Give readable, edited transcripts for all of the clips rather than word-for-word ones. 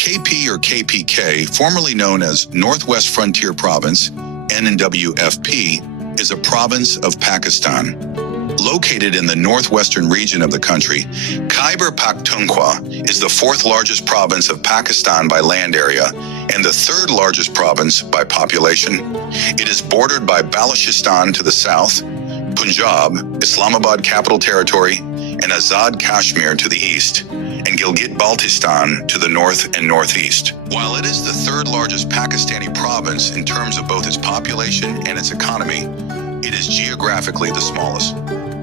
KP or KPK, formerly known as Northwest Frontier Province, NWFP, is a province of Pakistan. Located in the northwestern region of the country, Khyber Pakhtunkhwa is the fourth largest province of Pakistan by land area and the third largest province by population. It is bordered by Balochistan to the south, Punjab, Islamabad Capital Territory, and Azad Kashmir to the east, and Gilgit-Baltistan to the north and northeast. While it is the third largest Pakistani province in terms of both its population and its economy, it is geographically the smallest.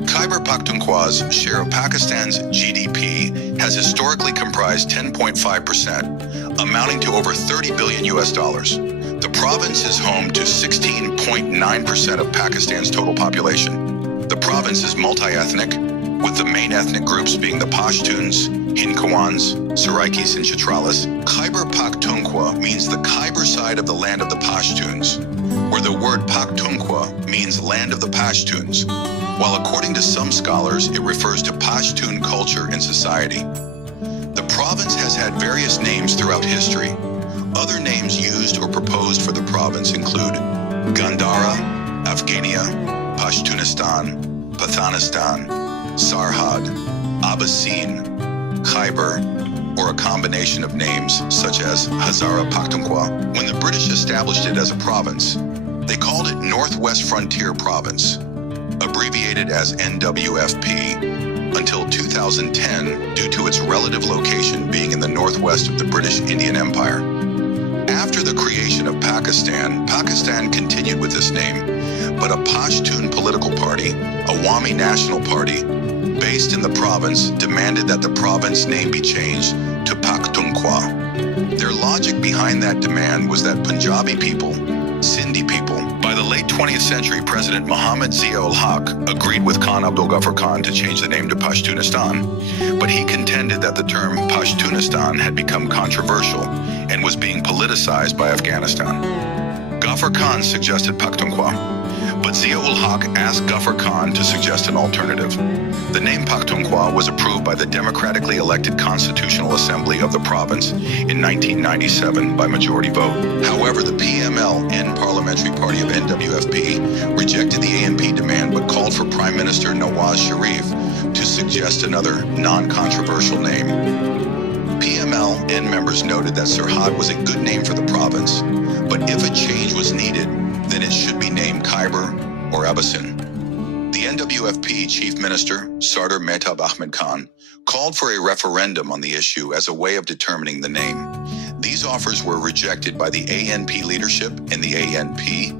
Khyber Pakhtunkhwa's share of Pakistan's GDP has historically comprised 10.5%, amounting to over $30 billion. The province is home to 16.9% of Pakistan's total population. The province is multi-ethnic, with the main ethnic groups being the Pashtuns, Hindkowans, Saraikis, and Chitralis. Khyber Pakhtunkhwa means the Khyber side of the land of the Pashtuns, where the word Pakhtunkhwa means land of the Pashtuns, while according to some scholars, it refers to Pashtun culture and society. The province has had various names throughout history. Other names used or proposed for the province include Gandhara, Afghania, Pashtunistan, Pathanistan, Sarhad, Abbasin, Khyber, or a combination of names such as Hazara Pakhtunkhwa. When the British established it as a province, they called it Northwest Frontier Province, abbreviated as NWFP, until 2010 due to its relative location being in the northwest of the British Indian Empire. After the creation of Pakistan, Pakistan continued with this name, but a Pashtun political party, Awami National Party, based in the province, demanded that the province name be changed to Pakhtunkhwa. Their logic behind that demand was that Punjabi people, Sindhi people, by the late 20th century, President Muhammad Zia-ul-Haq agreed with Khan Abdul Ghaffar Khan to change the name to Pashtunistan, but he contended that the term Pashtunistan had become controversial and was being politicized by Afghanistan. Ghaffar Khan suggested Pakhtunkhwa, but Zia-ul-Haq asked Ghaffar Khan to suggest an alternative. The name Pakhtunkhwa was approved by the democratically elected Constitutional Assembly of the province in 1997 by majority vote. However, the PML Parliamentary Party of NWFP rejected the ANP demand but called for Prime Minister Nawaz Sharif to suggest another non-controversial name. PML members noted that Sarhad was a good name for the province, but if a change was needed, then it should be named Khyber or Abbasin. The NWFP Chief Minister, Sardar Mehtab Ahmed Khan, called for a referendum on the issue as a way of determining the name. These offers were rejected by the ANP leadership and the ANP.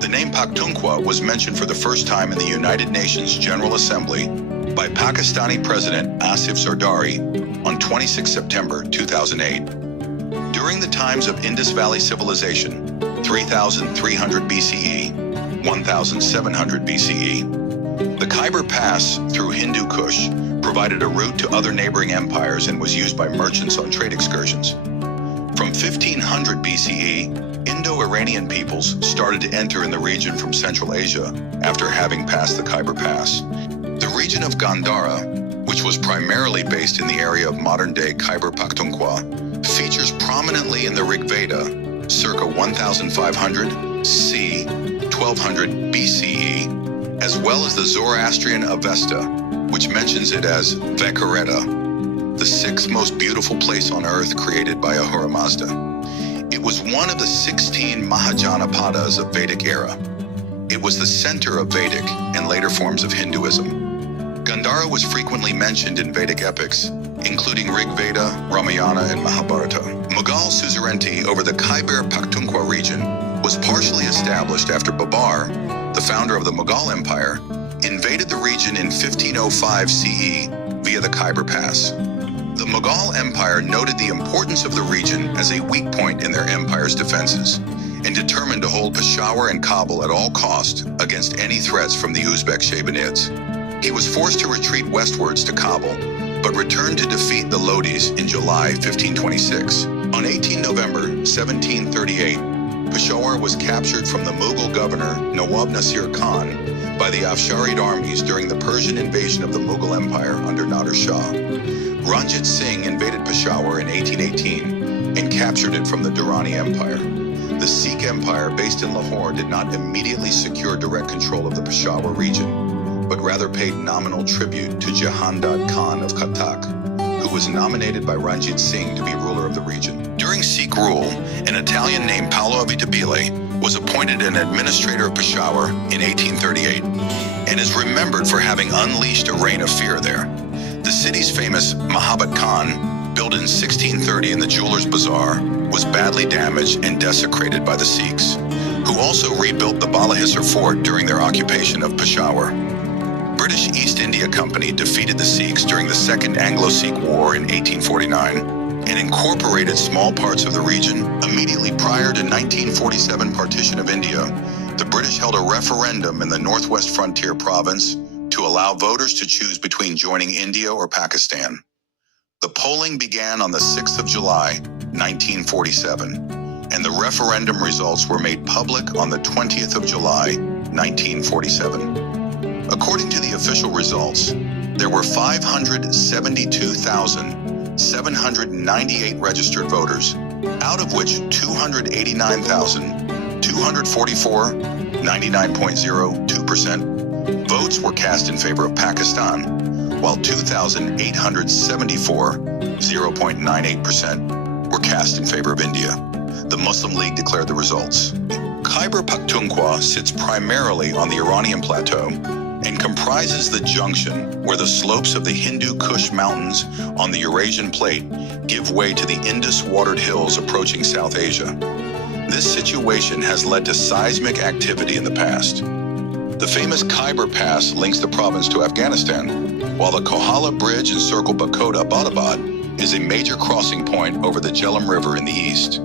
The name Pakhtunkhwa was mentioned for the first time in the United Nations General Assembly by Pakistani President Asif Zardari on 26 September 2008. During the times of Indus Valley Civilization, 3300 BCE, 1700 BCE, the Khyber Pass through Hindu Kush provided a route to other neighboring empires and was used by merchants on trade excursions. From 1500 BCE, Indo-Iranian peoples started to enter in the region from Central Asia after having passed the Khyber Pass. The region of Gandhara, which was primarily based in the area of modern-day Khyber Pakhtunkhwa, features prominently in the Rig Veda, circa 1500 C, 1200 BCE, as well as the Zoroastrian Avesta, which mentions it as Vekareta, the sixth most beautiful place on earth created by Ahura Mazda. It was one of the 16 Mahajanapadas of Vedic era. It was the center of Vedic and later forms of Hinduism. Gandhara was frequently mentioned in Vedic epics, including Rig Veda, Ramayana, and Mahabharata. Mughal suzerainty over the Khyber Pakhtunkhwa region was partially established after Babar, the founder of the Mughal Empire, invaded the region in 1505 CE via the Khyber Pass. The Mughal Empire noted the importance of the region as a weak point in their empire's defenses and determined to hold Peshawar and Kabul at all cost against any threats from the Uzbek Shaybanids. He was forced to retreat westwards to Kabul, but returned to defeat the Lodis in July 1526. On 18 November 1738, Peshawar was captured from the Mughal governor Nawab Nasir Khan by the Afsharid armies during the Persian invasion of the Mughal Empire under Nader Shah. Ranjit Singh invaded Peshawar in 1818 and captured it from the Durrani Empire. The Sikh Empire, based in Lahore, did not immediately secure direct control of the Peshawar region, but rather paid nominal tribute to Jahandad Khan of Cuttack, who was nominated by Ranjit Singh to be ruler of the region. During Sikh rule, an Italian named Paolo Avitabile was appointed an administrator of Peshawar in 1838 and is remembered for having unleashed a reign of fear there. The city's famous Mahabat Khan, built in 1630 in the Jewelers Bazaar, was badly damaged and desecrated by the Sikhs, who also rebuilt the Balahisar fort during their occupation of Peshawar. British East India Company defeated the Sikhs during the Second Anglo-Sikh War in 1849 and incorporated small parts of the region. Immediately prior to 1947 partition of India, the British held a referendum in the Northwest Frontier province to allow voters to choose between joining India or Pakistan. The polling began on the 6th of July, 1947, and the referendum results were made public on the 20th of July, 1947. According to the official results, there were 572,798 registered voters, out of which 289,244, 99.02%, votes were cast in favor of Pakistan, while 2,874, 0.98%, were cast in favor of India. The Muslim League declared the results. Khyber Pakhtunkhwa sits primarily on the Iranian plateau and comprises the junction where the slopes of the Hindu Kush Mountains on the Eurasian plate give way to the Indus-watered hills approaching South Asia. This situation has led to seismic activity in the past. The famous Khyber Pass links the province to Afghanistan, while the Kohala Bridge encircled Bakota Abbottabad is a major crossing point over the Jhelum River in the east.